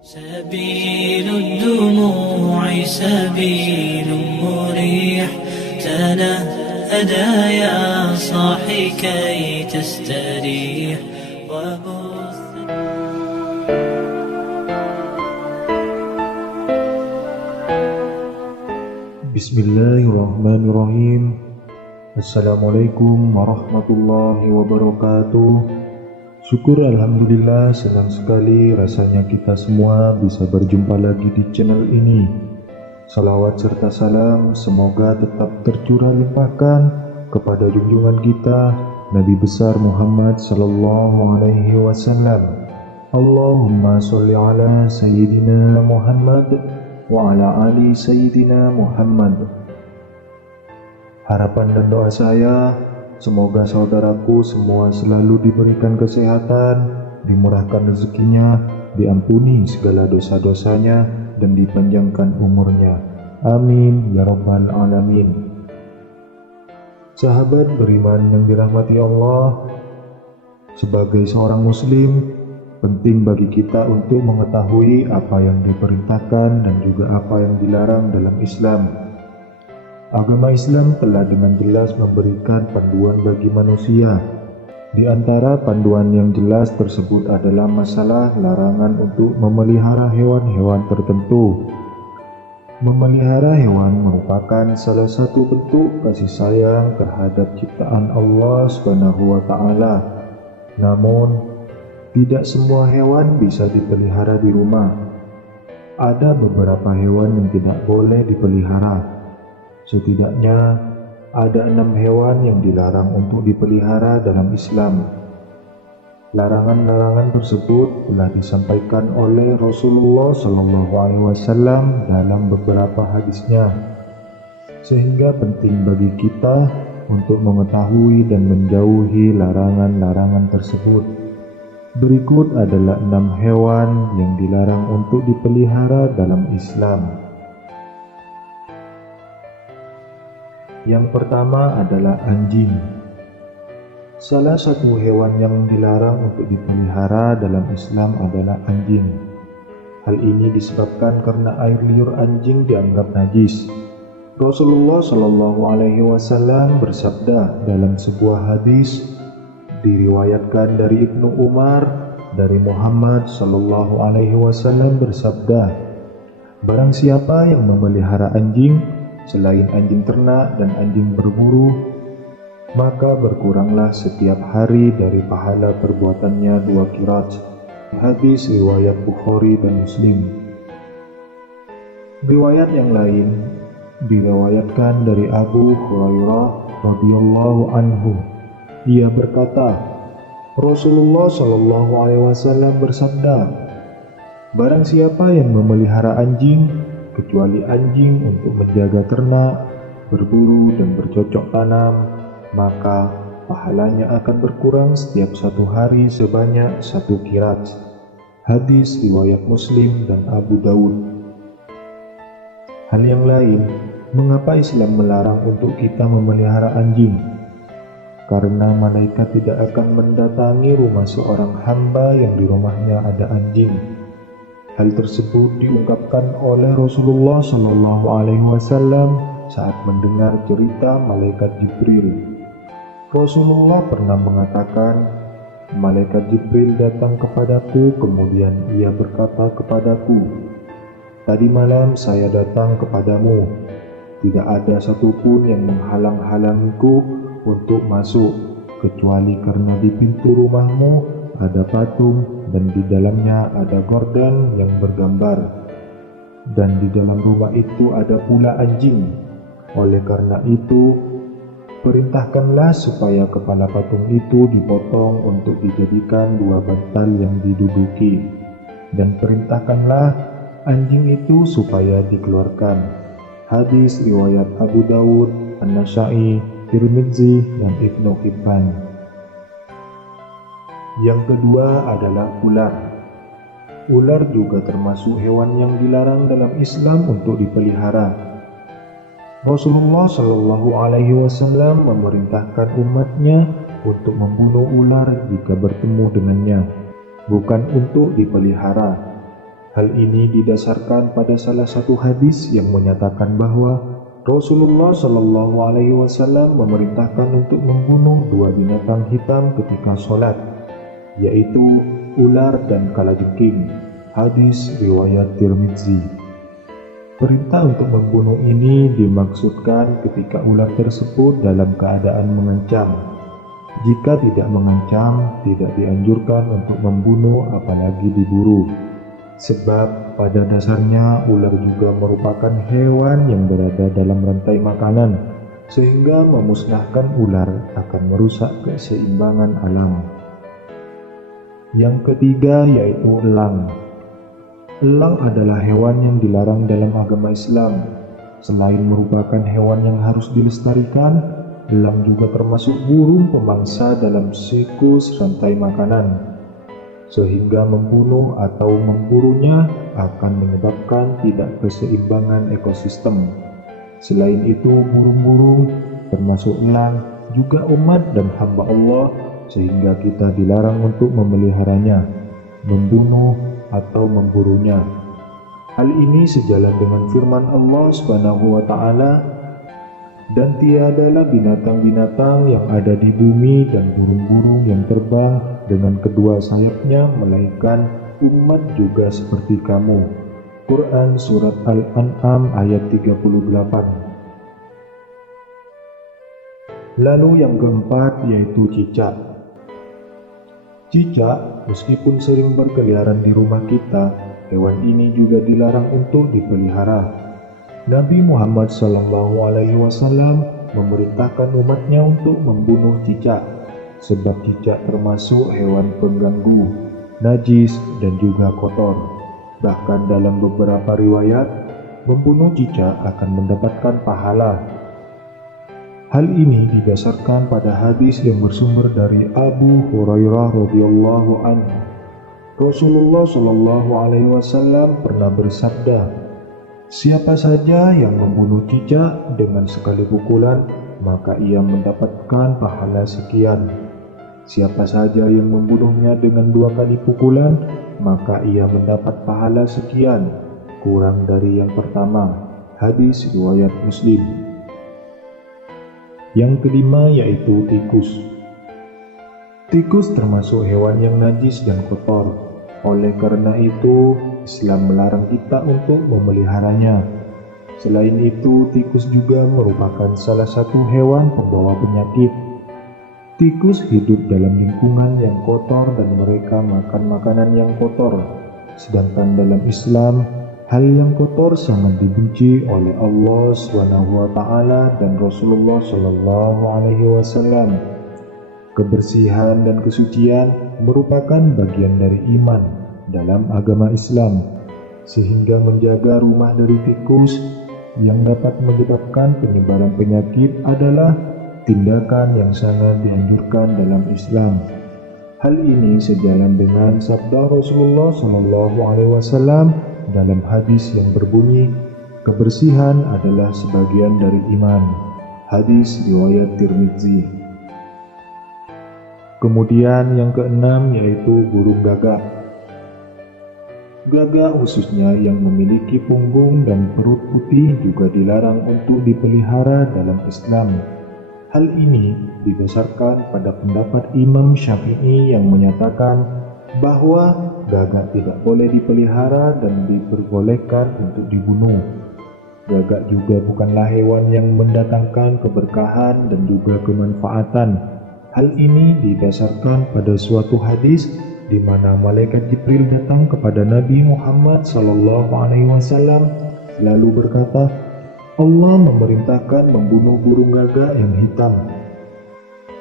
سبيل الدموع سبيل مريح تنهدى يا صاحي كي تستريح وبث. Bismillahirrahmanirrahim. Assalamualaikum warahmatullahi wabarakatuh. Syukur alhamdulillah, senang sekali rasanya kita semua bisa berjumpa lagi di channel ini. Salawat serta salam semoga tetap tercurah limpahkan kepada junjungan kita Nabi besar Muhammad sallallahu alaihi wasallam. Allahumma sholli ala sayyidina Muhammad wa ala ali sayyidina Muhammad. Harapan dan doa saya, semoga saudaraku semua selalu diberikan kesehatan, dimurahkan rezekinya, diampuni segala dosa-dosanya, dan dipanjangkan umurnya. Amin ya rabbal alamin. Sahabat beriman yang dirahmati Allah, sebagai seorang muslim, penting bagi kita untuk mengetahui apa yang diperintahkan dan juga apa yang dilarang dalam Islam. Agama Islam telah dengan jelas memberikan panduan bagi manusia. Di antara panduan yang jelas tersebut adalah masalah larangan untuk memelihara hewan-hewan tertentu. Memelihara hewan merupakan salah satu bentuk kasih sayang terhadap ciptaan Allah Subhanahu wa Ta'ala. Namun, tidak semua hewan bisa dipelihara di rumah. Ada beberapa hewan yang tidak boleh dipelihara. Setidaknya ada 6 hewan yang dilarang untuk dipelihara dalam Islam. Larangan-larangan tersebut telah disampaikan oleh Rasulullah SAW dalam beberapa hadisnya, sehingga penting bagi kita untuk mengetahui dan menjauhi larangan-larangan tersebut. Berikut adalah 6 hewan yang dilarang untuk dipelihara dalam Islam. Yang pertama adalah anjing. Salah satu hewan yang dilarang untuk dipelihara dalam Islam adalah anjing. Hal ini disebabkan karena air liur anjing dianggap najis. Rasulullah Shallallahu Alaihi Wasallam bersabda dalam sebuah hadis diriwayatkan dari Ibnu Umar dari Muhammad Shallallahu Alaihi Wasallam bersabda, barang siapa yang memelihara anjing selain anjing ternak dan anjing berburu, maka berkuranglah setiap hari dari pahala perbuatannya 2 qirat. Hadis riwayat Bukhari dan Muslim. Riwayat yang lain diriwayatkan dari Abu Hurairah radhiyallahu anhu. Ia berkata, Rasulullah Shallallahu Alaihi Wasallam bersabda, barang siapa yang memelihara anjing kecuali anjing untuk menjaga ternak, berburu dan bercocok tanam, maka pahalanya akan berkurang setiap 1 hari sebanyak 1 qirat. Hadis riwayat Muslim dan Abu Dawud. Hal yang lain, mengapa Islam melarang untuk kita memelihara anjing? Karena malaikat tidak akan mendatangi rumah seorang hamba yang di rumahnya ada anjing. Hal tersebut diungkapkan oleh Rasulullah Shallallahu Alaihi Wasallam saat mendengar cerita malaikat Jibril. Rasulullah pernah mengatakan, malaikat Jibril datang kepadaku, kemudian ia berkata kepadaku, tadi malam saya datang kepadamu, tidak ada satupun yang menghalang-halangiku untuk masuk, kecuali karena di pintu rumahmu ada patung dan di dalamnya ada gorden yang bergambar, dan di dalam rumah itu ada pula anjing. Oleh karena itu, perintahkanlah supaya kepala patung itu dipotong untuk dijadikan 2 bantal yang diduduki, dan perintahkanlah anjing itu supaya dikeluarkan. Hadis riwayat Abu Dawud, An-Nasa'i, Tirmidzi, dan Ibnu Hibban. Yang kedua adalah ular. Ular juga termasuk hewan yang dilarang dalam Islam untuk dipelihara. Rasulullah Shallallahu Alaihi Wasallam memerintahkan umatnya untuk membunuh ular jika bertemu dengannya, bukan untuk dipelihara. Hal ini didasarkan pada salah satu hadis yang menyatakan bahwa Rasulullah Shallallahu Alaihi Wasallam memerintahkan untuk membunuh dua binatang hitam ketika sholat, yaitu ular dan kalajengking. Hadis riwayat Tirmidzi. Perintah untuk membunuh ini dimaksudkan ketika ular tersebut dalam keadaan mengancam. Jika tidak mengancam, tidak dianjurkan untuk membunuh apalagi diburu. Sebab pada dasarnya ular juga merupakan hewan yang berada dalam rantai makanan, sehingga memusnahkan ular akan merusak keseimbangan alam. Yang ketiga yaitu elang. Elang adalah hewan yang dilarang dalam agama Islam. Selain merupakan hewan yang harus dilestarikan, elang juga termasuk burung pemangsa dalam siklus rantai makanan, sehingga membunuh atau memburunya akan menyebabkan tidak keseimbangan ekosistem. Selain itu, burung-burung termasuk elang juga umat dan hamba Allah, sehingga kita dilarang untuk memeliharanya, membunuh atau memburunya. Hal ini sejalan dengan firman Allah Subhanahu wa Ta'ala, dan tiadalah binatang-binatang yang ada di bumi dan burung-burung yang terbang dengan kedua sayapnya melainkan umat juga seperti kamu. Quran Surat Al-An'am ayat 38. Lalu yang keempat yaitu cicak. Cicak meskipun sering berkeliaran di rumah kita, hewan ini juga dilarang untuk dipelihara. Nabi Muhammad SAW memerintahkan umatnya untuk membunuh cicak, sebab cicak termasuk hewan pengganggu, najis dan juga kotor. Bahkan dalam beberapa riwayat, membunuh cicak akan mendapatkan pahala. Hal ini didasarkan pada hadis yang bersumber dari Abu Hurairah radhiyallahu anhu. Rasulullah SAW pernah bersabda, "Siapa saja yang membunuh cicak dengan sekali pukulan, maka ia mendapatkan pahala sekian. Siapa saja yang membunuhnya dengan 2 kali pukulan, maka ia mendapat pahala sekian, kurang dari yang pertama." Hadis riwayat Muslim. Yang kelima yaitu tikus. Tikus termasuk hewan yang najis dan kotor. Oleh karena itu, Islam melarang kita untuk memeliharanya. Selain itu, tikus juga merupakan salah satu hewan pembawa penyakit. Tikus hidup dalam lingkungan yang kotor dan mereka makan makanan yang kotor. Sedangkan dalam Islam, hal yang kotor sangat dibenci oleh Allah SWT dan Rasulullah SAW. Kebersihan dan kesucian merupakan bagian dari iman dalam agama Islam, sehingga menjaga rumah dari tikus yang dapat menyebabkan penyebaran penyakit adalah tindakan yang sangat dianjurkan dalam Islam. Hal ini sejalan dengan sabda Rasulullah SAW dalam hadis yang berbunyi, "Kebersihan adalah sebagian dari iman." Hadis riwayat Tirmidzi. Kemudian yang keenam yaitu burung gagak. Gagak khususnya yang memiliki punggung dan perut putih juga dilarang untuk dipelihara dalam Islam. Hal ini didasarkan pada pendapat Imam Syafi'i yang menyatakan bahwa gagak tidak boleh dipelihara dan diperbolehkan untuk dibunuh. Gagak juga bukanlah hewan yang mendatangkan keberkahan dan juga kemanfaatan. Hal ini didasarkan pada suatu hadis di mana malaikat Jibril datang kepada Nabi Muhammad SAW lalu berkata, "Allah memerintahkan membunuh burung gagak yang hitam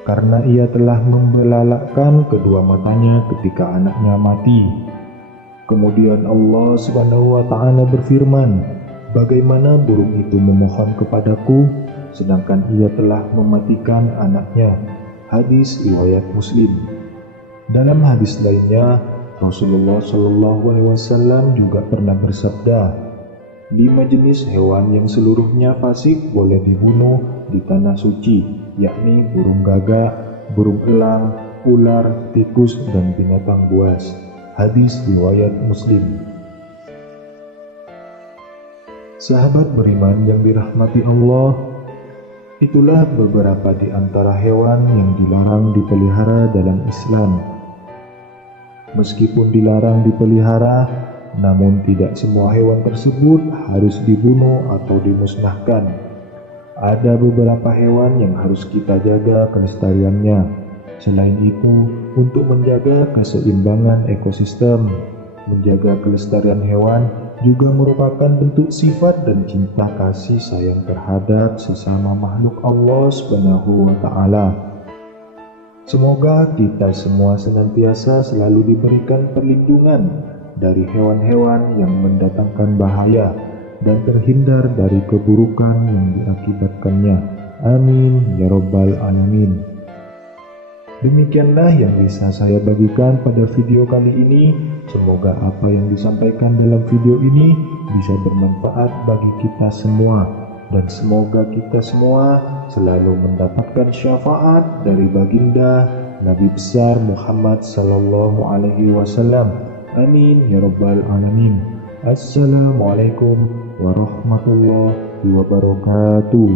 karena ia telah membelalakkan kedua matanya ketika anaknya mati." Kemudian Allah SWT berfirman, "Bagaimana burung itu memohon kepadaku sedangkan ia telah mematikan anaknya?" Hadis riwayat Muslim. Dalam hadis lainnya, Rasulullah SAW juga pernah bersabda, 5 jenis hewan yang seluruhnya fasik boleh dibunuh di tanah suci, yakni burung gagak, burung elang, ular, tikus, dan binatang buas. Hadis riwayat Muslim. Sahabat beriman yang dirahmati Allah, itulah beberapa di antara hewan yang dilarang dipelihara dalam Islam. Meskipun dilarang dipelihara, namun tidak semua hewan tersebut harus dibunuh atau dimusnahkan. Ada beberapa hewan yang harus kita jaga kelestariannya. Selain itu, untuk menjaga keseimbangan ekosistem, menjaga kelestarian hewan juga merupakan bentuk sifat dan cinta kasih sayang terhadap sesama makhluk Allah Subhanahu wa Ta'ala. Semoga kita semua senantiasa selalu diberikan perlindungan dari hewan-hewan yang mendatangkan bahaya dan terhindar dari keburukan yang diakibatkannya. Amin ya Rabbal Alamin. Demikianlah yang bisa saya bagikan pada video kali ini. Semoga apa yang disampaikan dalam video ini bisa bermanfaat bagi kita semua, dan semoga kita semua selalu mendapatkan syafaat dari baginda Nabi besar Muhammad sallallahu alaihi wasallam. Amin ya Rabbal Alamin. Assalamualaikum warahmatullahi wabarakatuh.